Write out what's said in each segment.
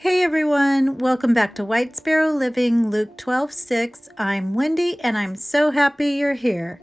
Hey everyone, welcome back to White Sparrow Living, Luke 12:6. I'm Wendy and I'm so happy you're here.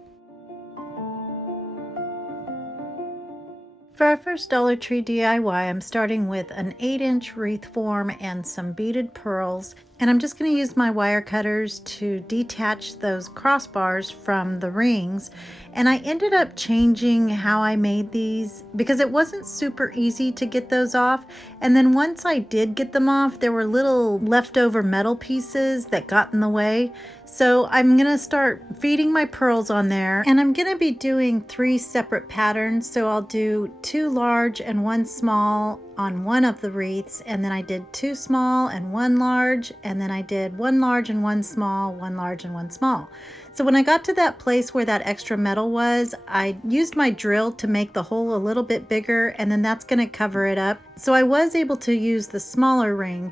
For our first Dollar Tree DIY, I'm starting with an 8-inch wreath form and some beaded pearls. And I'm just going to use my wire cutters to detach those crossbars from the rings. And I ended up changing how I made these because it wasn't super easy to get those off. And then once I did get them off, there were little leftover metal pieces that got in the way. So I'm going to start feeding my pearls on there, and I'm going to be doing 3 separate patterns. So I'll do 2 large and 1 small on one of the wreaths, and then I did 2 small and 1 large, and then I did 1 large and 1 small, 1 large and 1 small. So when I got to that place where that extra metal was, I used my drill to make the hole a little bit bigger, and then that's going to cover it up. So I was able to use the smaller ring,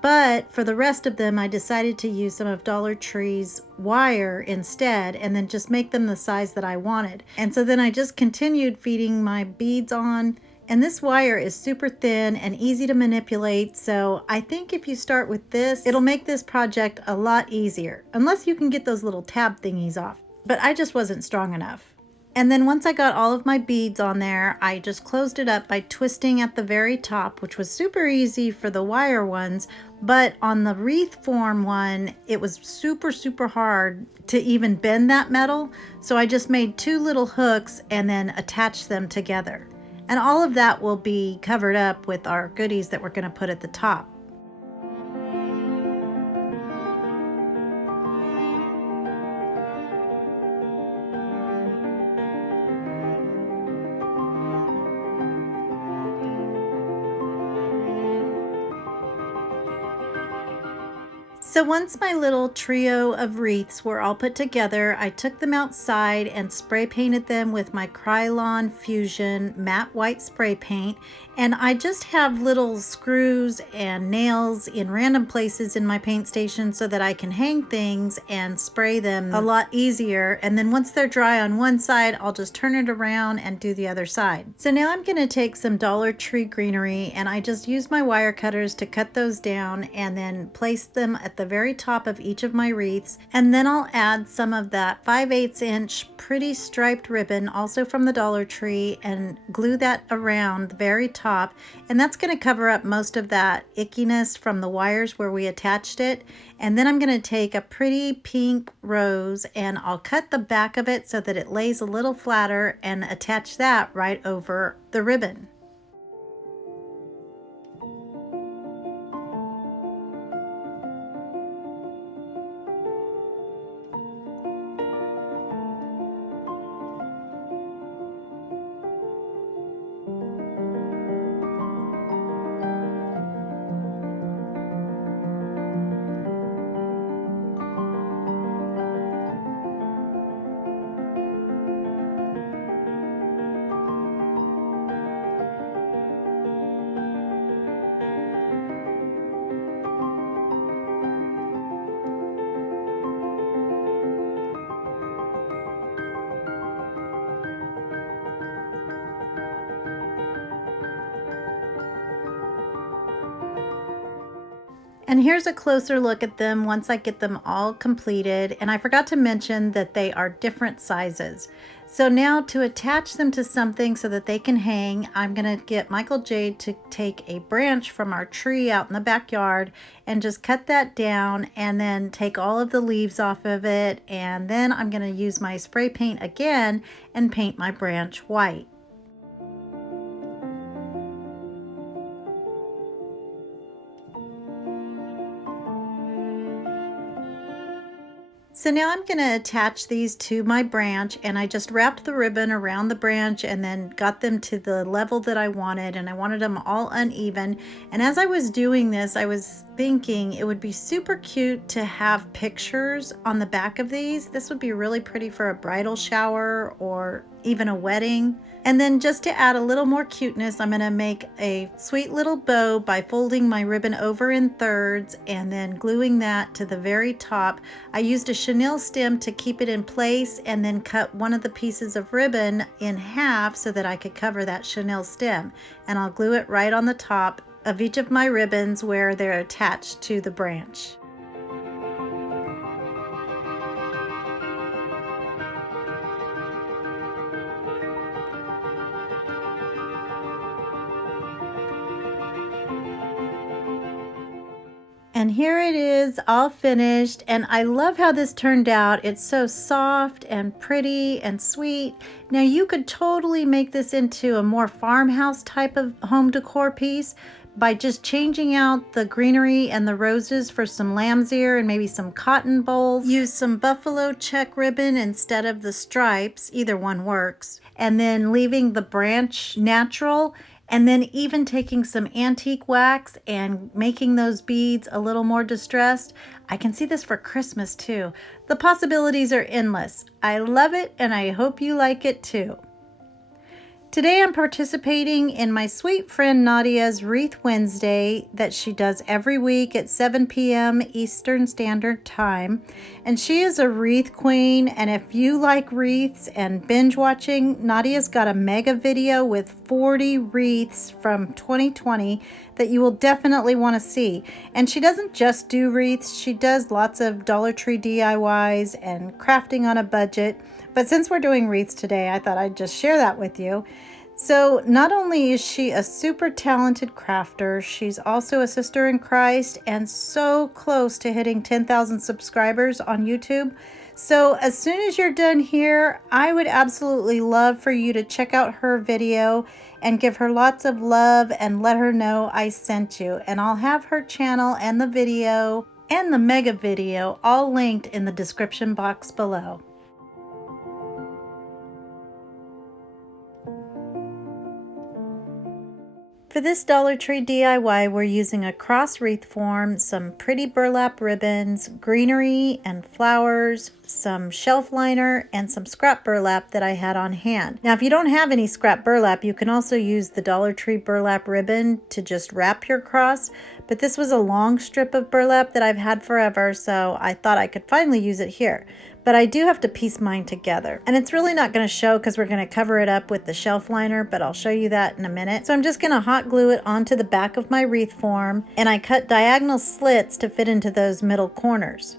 but for the rest of them, I decided to use some of Dollar Tree's wire instead, and then just make them the size that I wanted. And so then I just continued feeding my beads on. And this wire is super thin and easy to manipulate, so I think if you start with this, it'll make this project a lot easier, unless you can get those little tab thingies off. But I just wasn't strong enough. And then once I got all of my beads on there, I just closed it up by twisting at the very top, which was super easy for the wire ones, but on the wreath form one, it was super hard to even bend that metal. So I just made 2 little hooks and then attached them together. And all of that will be covered up with our goodies that we're going to put at the top. So once my little trio of wreaths were all put together, I took them outside and spray painted them with my Krylon Fusion matte white spray paint. And I just have little screws and nails in random places in my paint station so that I can hang things and spray them a lot easier. And then once they're dry on one side, I'll just turn it around and do the other side. So now I'm going to take some Dollar Tree greenery, and I just use my wire cutters to cut those down and then place them at the very top of each of my wreaths. And then I'll add some of that 5/8 inch pretty striped ribbon, also from the Dollar Tree, and glue that around the very top. And that's going to cover up most of that ickiness from the wires where we attached it. And then I'm going to take a pretty pink rose and I'll cut the back of it so that it lays a little flatter and attach that right over the ribbon. And here's a closer look at them once I get them all completed. And I forgot to mention that they are different sizes. So now to attach them to something so that they can hang, I'm going to get Michael Jade to take a branch from our tree out in the backyard and just cut that down and then take all of the leaves off of it. And then I'm going to use my spray paint again and paint my branch white. So now I'm going to attach these to my branch, and I just wrapped the ribbon around the branch and then got them to the level that I wanted, and I wanted them all uneven. And as I was doing this, I was thinking it would be super cute to have pictures on the back of these. This would be really pretty for a bridal shower or even a wedding. And then just to add a little more cuteness, I'm going to make a sweet little bow by folding my ribbon over in thirds and then gluing that to the very top. I used a chenille stem to keep it in place and then cut one of the pieces of ribbon in half so that I could cover that chenille stem. And I'll glue it right on the top of each of my ribbons where they're attached to the branch. And here it is, all finished, and I love how this turned out. It's so soft and pretty and sweet. Now you could totally make this into a more farmhouse type of home decor piece by just changing out the greenery and the roses for some lamb's ear and maybe some cotton bowls. Use some buffalo check ribbon instead of the stripes, either one works, and then leaving the branch natural. And then even taking some antique wax and making those beads a little more distressed. I can see this for Christmas too. The possibilities are endless. I love it and I hope you like it too. Today I'm participating in my sweet friend Nadia's Wreath Wednesday that she does every week at 7 p.m. Eastern Standard Time. And she is a wreath queen, and if you like wreaths and binge watching, Nadia's got a mega video with 40 wreaths from 2020 that you will definitely want to see. And she doesn't just do wreaths, she does lots of Dollar Tree DIYs and crafting on a budget. But since we're doing wreaths today, I thought I'd just share that with you. So not only is she a super talented crafter, she's also a sister in Christ and so close to hitting 10,000 subscribers on YouTube. So as soon as you're done here, I would absolutely love for you to check out her video and give her lots of love and let her know I sent you. And I'll have her channel and the video and the mega video all linked in the description box below. For this Dollar Tree DIY, we're using a cross wreath form, some pretty burlap ribbons, greenery and flowers, some shelf liner, and some scrap burlap that I had on hand. Now, if you don't have any scrap burlap, you can also use the Dollar Tree burlap ribbon to just wrap your cross. But this was a long strip of burlap that I've had forever, so I thought I could finally use it here. But I do have to piece mine together. And it's really not going to show because we're going to cover it up with the shelf liner, but I'll show you that in a minute. So I'm just going to hot glue it onto the back of my wreath form, and I cut diagonal slits to fit into those middle corners.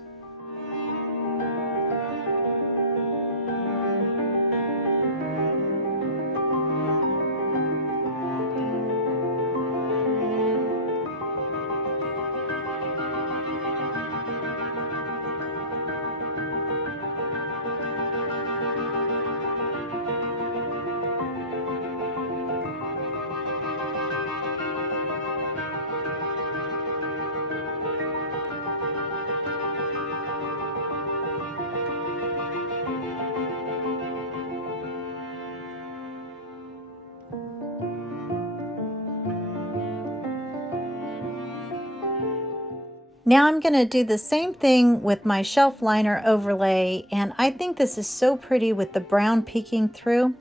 Now I'm going to do the same thing with my shelf liner overlay, and I think this is so pretty with the brown peeking through.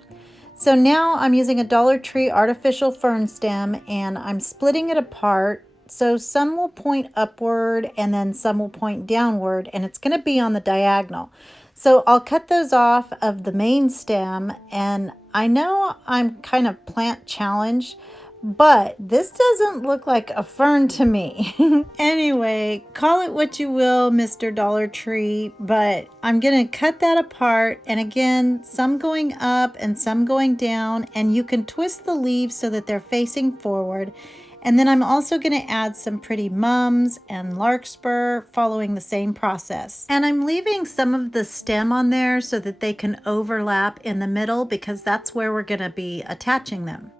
So now I'm using a Dollar Tree artificial fern stem, and I'm splitting it apart. So some will point upward and then some will point downward, and it's going to be on the diagonal. So I'll cut those off of the main stem, and I know I'm kind of plant challenged, but this doesn't look like a fern to me. Anyway, call it what you will, Mr. Dollar Tree, but I'm gonna cut that apart, and again, some going up and some going down, and you can twist the leaves so that they're facing forward. And then I'm also going to add some pretty mums and larkspur following the same process. And I'm leaving some of the stem on there so that they can overlap in the middle, because that's where we're going to be attaching them.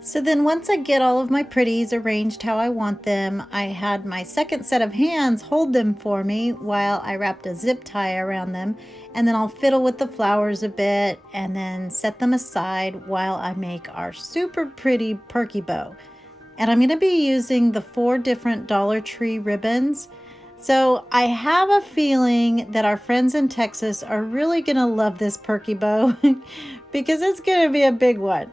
So then once I get all of my pretties arranged how I want them, I had my second set of hands hold them for me while I wrapped a zip tie around them, and then I'll fiddle with the flowers a bit and then set them aside while I make our super pretty perky bow. And I'm going to be using the 4 different Dollar Tree ribbons. So I have a feeling that our friends in Texas are really going to love this perky bow because it's going to be a big one.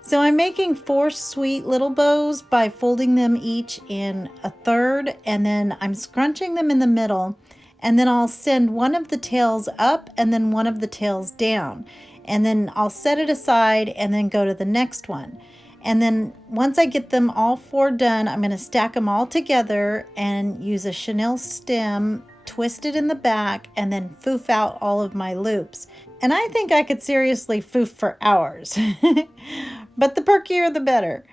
So I'm making 4 sweet little bows by folding them each in a third, and then I'm scrunching them in the middle, and then I'll send one of the tails up and then one of the tails down, and then I'll set it aside and then go to the next one. And then once I get them all 4 done, I'm going to stack them all together and use a chenille stem, twist it in the back, and then foof out all of my loops. And I think I could seriously foof for hours, but the perkier the better.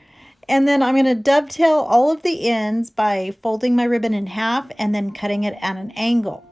And then I'm going to dovetail all of the ends by folding my ribbon in half and then cutting it at an angle.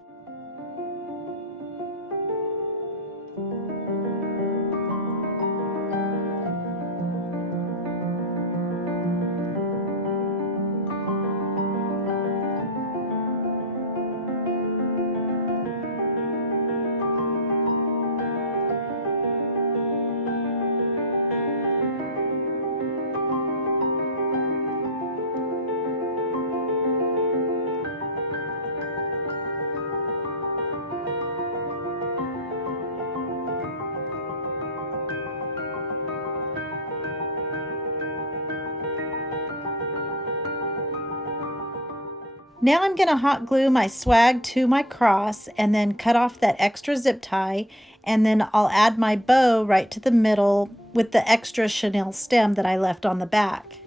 Now I'm going to hot glue my swag to my cross and then cut off that extra zip tie, and then I'll add my bow right to the middle with the extra chenille stem that I left on the back.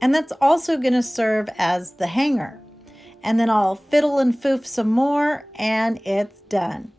And that's also going to serve as the hanger. And then I'll fiddle and foof some more and it's done.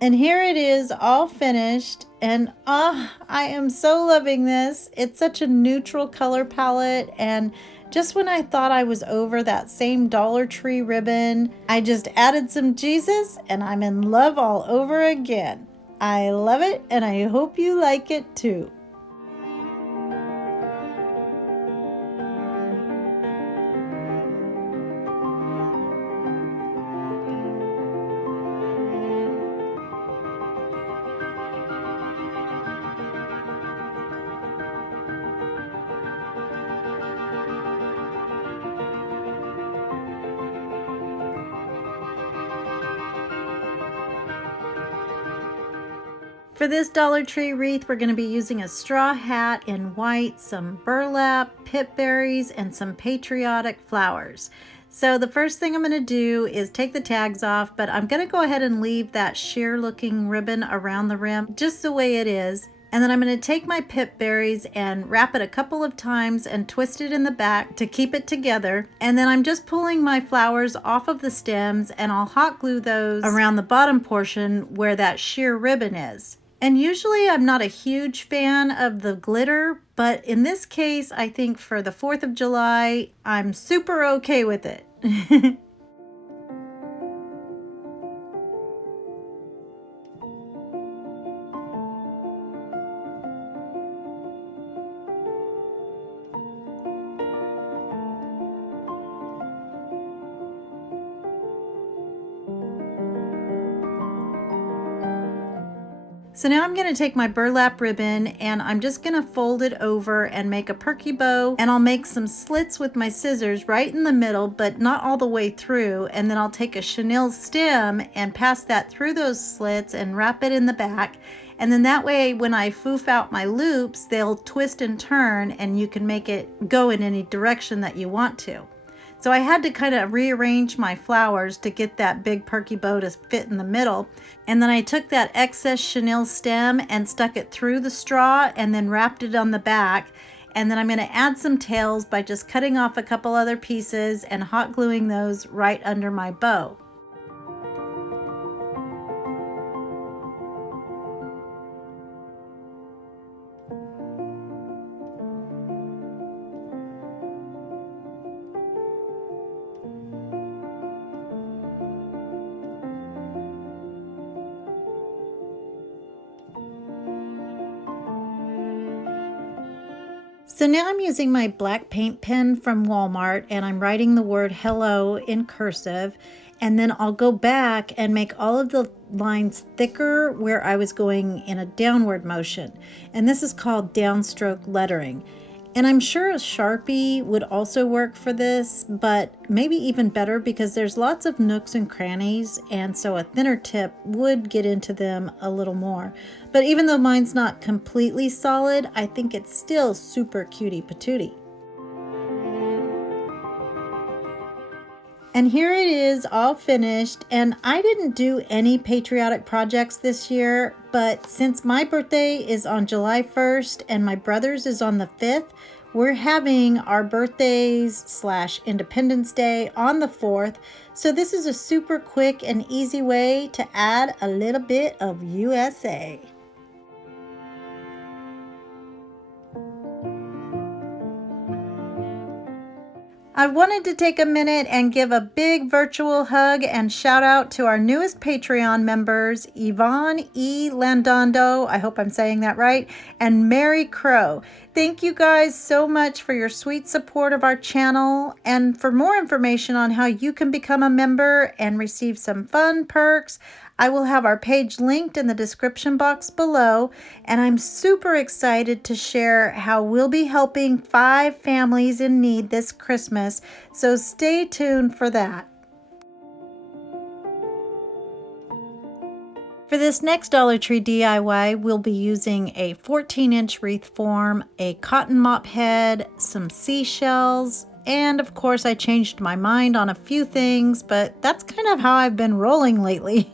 And here it is all finished, and I am so loving this. It's such a neutral color palette, and just when I thought I was over that same Dollar Tree ribbon, I just added some Jesus and I'm in love all over again. I love it, and I hope you like it too. For this Dollar Tree wreath, we're going to be using a straw hat in white, some burlap, pip berries, and some patriotic flowers. So the first thing I'm going to do is take the tags off, but I'm going to go ahead and leave that sheer looking ribbon around the rim just the way it is. And then I'm going to take my pip berries and wrap it a couple of times and twist it in the back to keep it together. And then I'm just pulling my flowers off of the stems, and I'll hot glue those around the bottom portion where that sheer ribbon is. And usually I'm not a huge fan of the glitter, but in this case, I think for the 4th of July, I'm super okay with it. So now I'm going to take my burlap ribbon and I'm just going to fold it over and make a perky bow, and I'll make some slits with my scissors right in the middle but not all the way through, and then I'll take a chenille stem and pass that through those slits and wrap it in the back, and then that way when I foof out my loops they'll twist and turn and you can make it go in any direction that you want to. So I had to kind of rearrange my flowers to get that big perky bow to fit in the middle. And then I took that excess chenille stem and stuck it through the straw and then wrapped it on the back. And then I'm going to add some tails by just cutting off a couple other pieces and hot gluing those right under my bow. So now I'm using my black paint pen from Walmart and I'm writing the word hello in cursive, and then I'll go back and make all of the lines thicker where I was going in a downward motion. And this is called downstroke lettering. And I'm sure a Sharpie would also work for this, but maybe even better because there's lots of nooks and crannies, and so a thinner tip would get into them a little more. But even though mine's not completely solid, I think it's still super cutie patootie. And here it is all finished, and I didn't do any patriotic projects this year, but since my birthday is on July 1st and my brother's is on the 5th, we're having our birthdays / Independence Day on the 4th, so this is a super quick and easy way to add a little bit of USA. I wanted to take a minute and give a big virtual hug and shout out to our newest Patreon members, Yvonne E. Landondo, I hope I'm saying that right, and Mary Crow. Thank you guys so much for your sweet support of our channel. And for more information on how you can become a member and receive some fun perks, I will have our page linked in the description box below, and I'm super excited to share how we'll be helping 5 families in need this Christmas, so stay tuned for that. For this next Dollar Tree DIY, we'll be using a 14-inch wreath form, a cotton mop head, some seashells, and of course I changed my mind on a few things, but that's kind of how I've been rolling lately.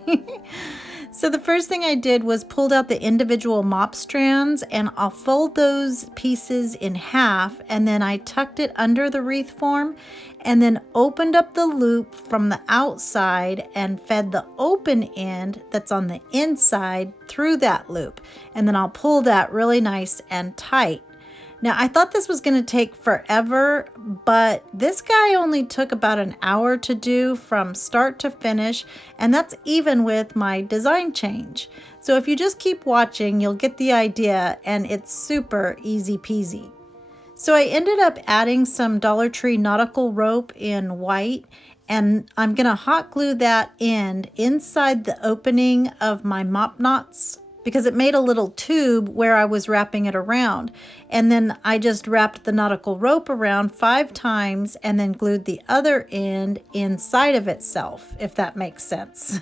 So the first thing I did was pulled out the individual mop strands, and I'll fold those pieces in half, and then I tucked it under the wreath form and then opened up the loop from the outside and fed the open end that's on the inside through that loop. And then I'll pull that really nice and tight. Now, I thought this was going to take forever, but this guy only took about an hour to do from start to finish, and that's even with my design change. So if you just keep watching, you'll get the idea, and it's super easy peasy. So I ended up adding some Dollar Tree nautical rope in white, and I'm going to hot glue that end inside the opening of my mop knots, because it made a little tube where I was wrapping it around. And then I just wrapped the nautical rope around 5 times and then glued the other end inside of itself, if that makes sense.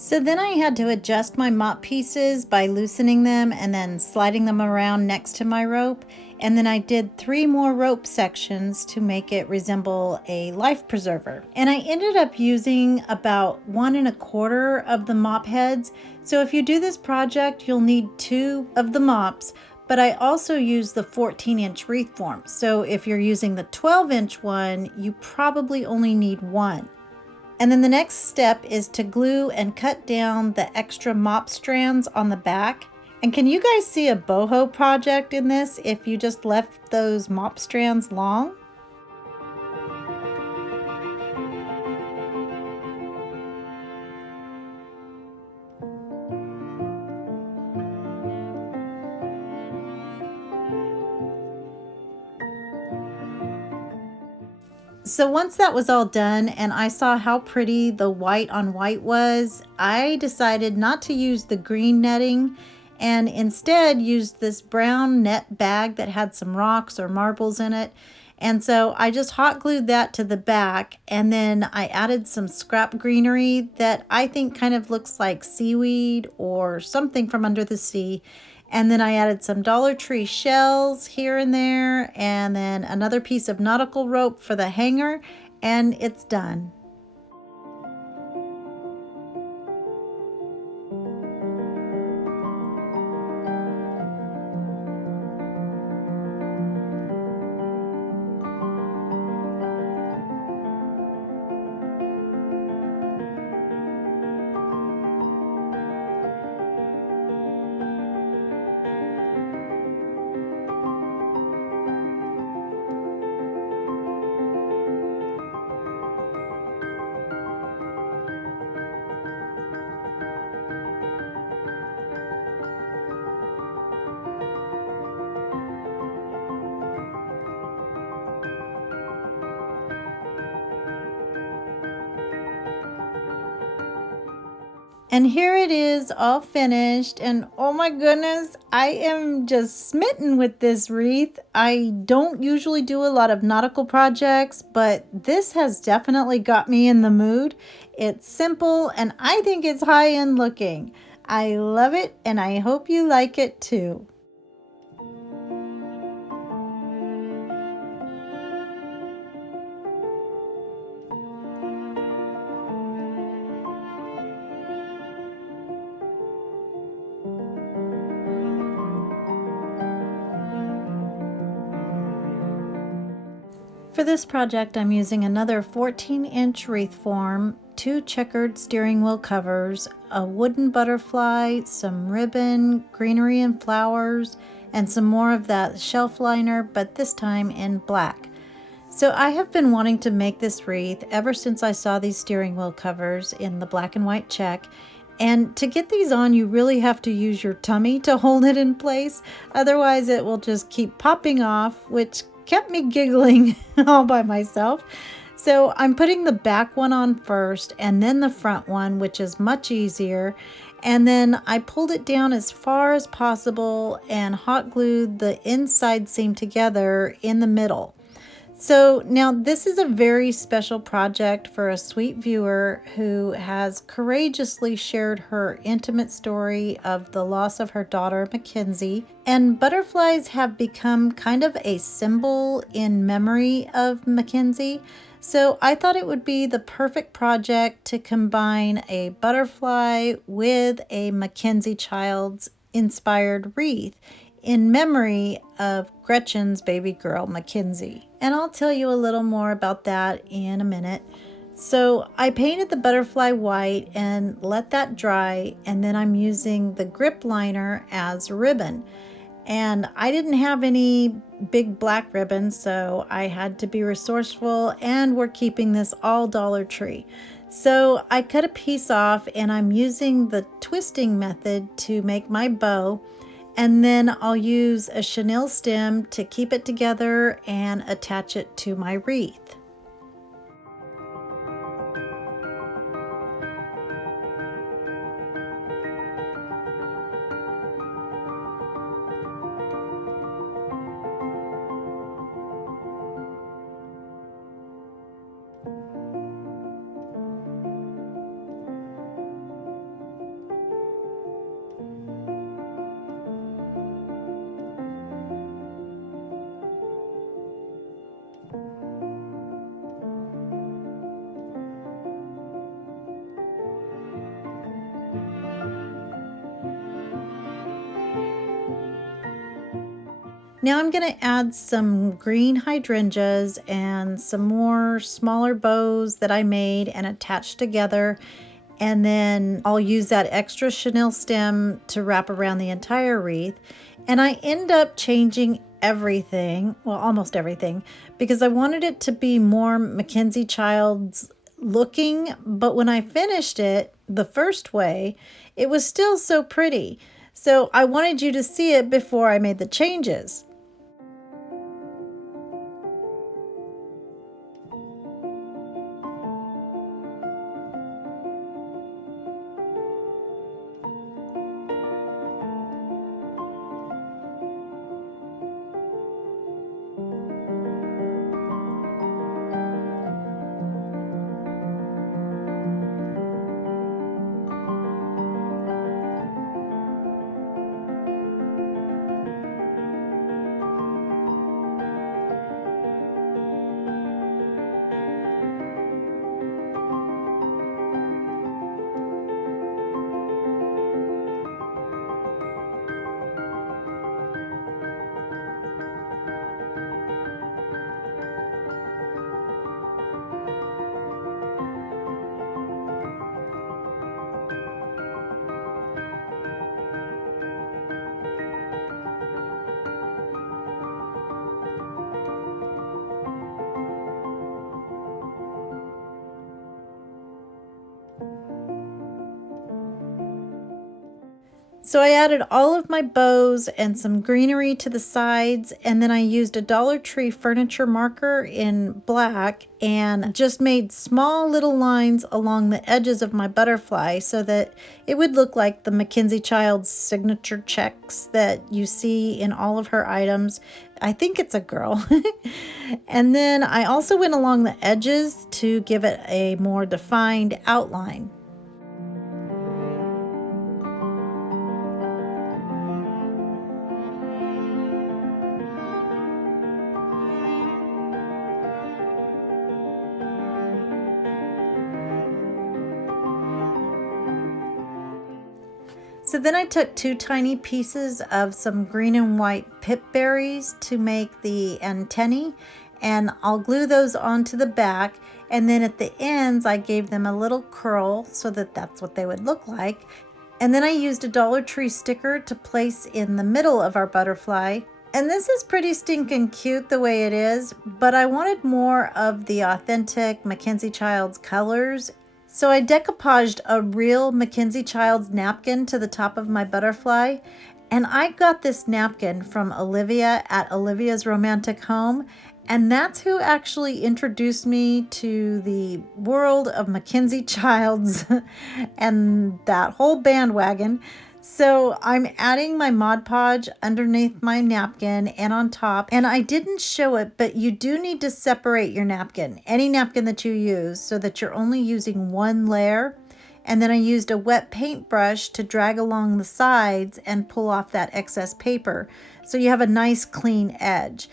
So then I had to adjust my mop pieces by loosening them and then sliding them around next to my rope. And then I did 3 more rope sections to make it resemble a life preserver. And I ended up using about 1 1/4 of the mop heads. So if you do this project, you'll need 2 of the mops, but I also use the 14-inch wreath form. So if you're using the 12-inch one, you probably only need 1. And then the next step is to glue and cut down the extra mop strands on the back. And can you guys see a boho project in this if you just left those mop strands long? So once that was all done and I saw how pretty the white on white was, I decided not to use the green netting and instead used this brown net bag that had some rocks or marbles in it. And so I just hot glued that to the back, and then I added some scrap greenery that I think kind of looks like seaweed or something from under the sea. And then I added some Dollar Tree shells here and there, and then another piece of nautical rope for the hanger, and it's done. And here it is all finished, and oh my goodness, I am just smitten with this wreath. I don't usually do a lot of nautical projects, but this has definitely got me in the mood. It's simple and I think it's high-end looking. I love it and I hope you like it too. For this project, I'm using another 14-inch wreath form, 2 checkered steering wheel covers, a wooden butterfly, some ribbon, greenery and flowers, and some more of that shelf liner, but this time in black. So I have been wanting to make this wreath ever since I saw these steering wheel covers in the black and white check. And to get these on, you really have to use your tummy to hold it in place. Otherwise, it will just keep popping off, which kept me giggling all by myself. So I'm putting the back one on first and then the front one, which is much easier. And then I pulled it down as far as possible and hot glued the inside seam together in the middle. So now this is a very special project for a sweet viewer who has courageously shared her intimate story of the loss of her daughter, Mackenzie. And butterflies have become kind of a symbol in memory of Mackenzie. So I thought it would be the perfect project to combine a butterfly with a Mackenzie child's inspired wreath in memory of Gretchen's baby girl, Mackenzie. And I'll tell you a little more about that in a minute. So I painted the butterfly white and let that dry, and then I'm using the grip liner as ribbon. And I didn't have any big black ribbon, so I had to be resourceful, and we're keeping this all Dollar Tree. So I cut a piece off and I'm using the twisting method to make my bow. And then I'll use a chenille stem to keep it together and attach it to my wreath. Now I'm going to add some green hydrangeas and some more smaller bows that I made and attached together. And then I'll use that extra chenille stem to wrap around the entire wreath. And I end up changing everything, well, almost everything, because I wanted it to be more Mackenzie Childs looking. But when I finished it the first way, it was still so pretty. So I wanted you to see it before I made the changes. So I added all of my bows and some greenery to the sides, and then I used a Dollar Tree furniture marker in black and just made small little lines along the edges of my butterfly so that it would look like the Mackenzie child's signature checks that you see in all of her items. I think it's a girl. And then I also went along the edges to give it a more defined outline. So then I took 2 tiny pieces of some green and white pip berries to make the antennae, and I'll glue those onto the back, and then at the ends I gave them a little curl so that that's what they would look like. And then I used a Dollar Tree sticker to place in the middle of our butterfly. And this is pretty stinking cute the way it is, but I wanted more of the authentic Mackenzie Childs colors. So I decoupaged a real Mackenzie Childs napkin to the top of my butterfly, and I got this napkin from Olivia at Olivia's Romantic Home, and that's who actually introduced me to the world of Mackenzie Childs and that whole bandwagon. So I'm adding my Mod Podge underneath my napkin and on top, and I didn't show it, but you do need to separate your napkin, any napkin that you use, so that you're only using one layer. And then I used a wet paintbrush to drag along the sides and pull off that excess paper, so you have a nice clean edge.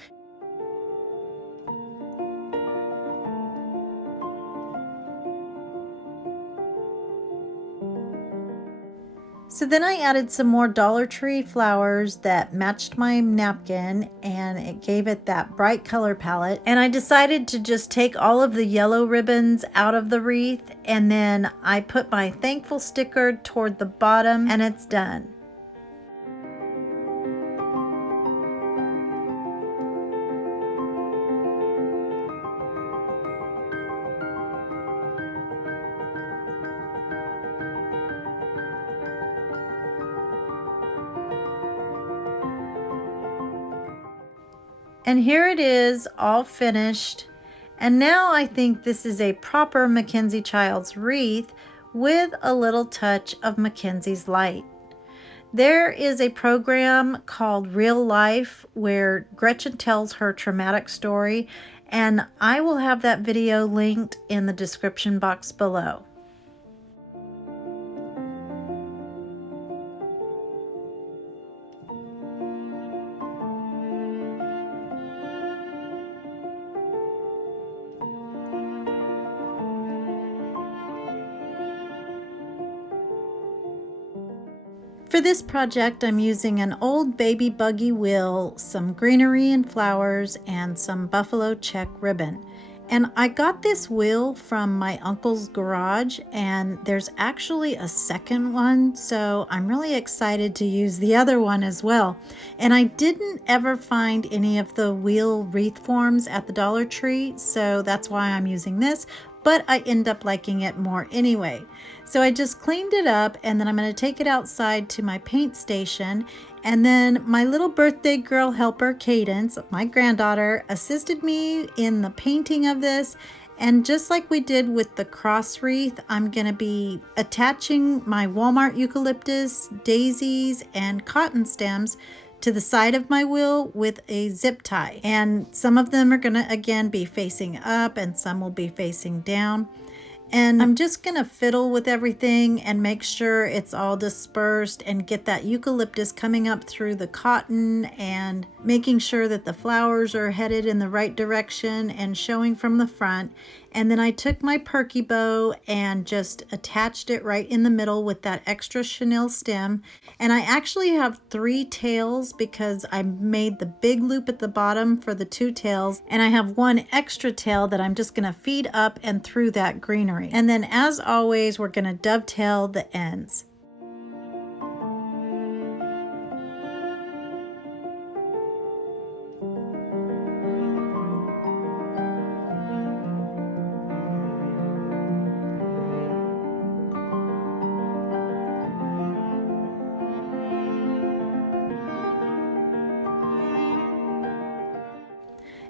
So then I added some more Dollar Tree flowers that matched my napkin, and it gave it that bright color palette. And I decided to just take all of the yellow ribbons out of the wreath, and then I put my thankful sticker toward the bottom, and it's done. And here it is, all finished. And now I think this is a proper Mackenzie Childs wreath with a little touch of Mackenzie's light. There is a program called Real Life where Gretchen tells her traumatic story, and I will have that video linked in the description box below. For this project, I'm using an old baby buggy wheel, some greenery and flowers, and some buffalo check ribbon. And I got this wheel from my uncle's garage, and there's actually a second one, so I'm really excited to use the other one as well. And I didn't ever find any of the wheel wreath forms at the Dollar Tree, so that's why I'm using this, but I end up liking it more anyway. So I just cleaned it up, and then I'm going to take it outside to my paint station. And then my little birthday girl helper, Cadence, my granddaughter, assisted me in the painting of this. And just like we did with the cross wreath, I'm going to be attaching my Walmart eucalyptus, daisies, and cotton stems to the side of my wheel with a zip tie. And some of them are going to, again, be facing up, and some will be facing down. And I'm just going to fiddle with everything and make sure it's all dispersed and get that eucalyptus coming up through the cotton and making sure that the flowers are headed in the right direction and showing from the front. And then I took my perky bow and just attached it right in the middle with that extra chenille stem. And I actually have 3 tails because I made the big loop at the bottom for the 2 tails. And I have 1 extra tail that I'm just going to feed up and through that greenery. And then as always, we're going to dovetail the ends.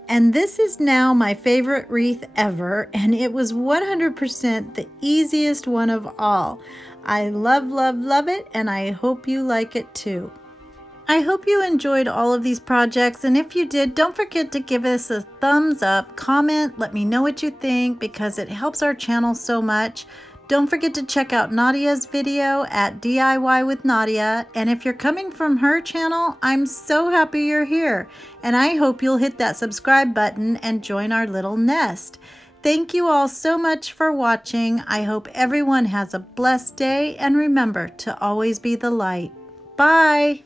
And this is now my favorite wreath ever, and it was 100% the easiest one of all. I love, love, love it, and I hope you like it too. I hope you enjoyed all of these projects, and if you did, don't forget to give us a thumbs up, comment, let me know what you think because it helps our channel so much. Don't forget to check out Nadia's video at DIY with Nadia, and if you're coming from her channel, I'm so happy you're here, and I hope you'll hit that subscribe button and join our little nest. Thank you all so much for watching. I hope everyone has a blessed day, and remember to always be the light. Bye!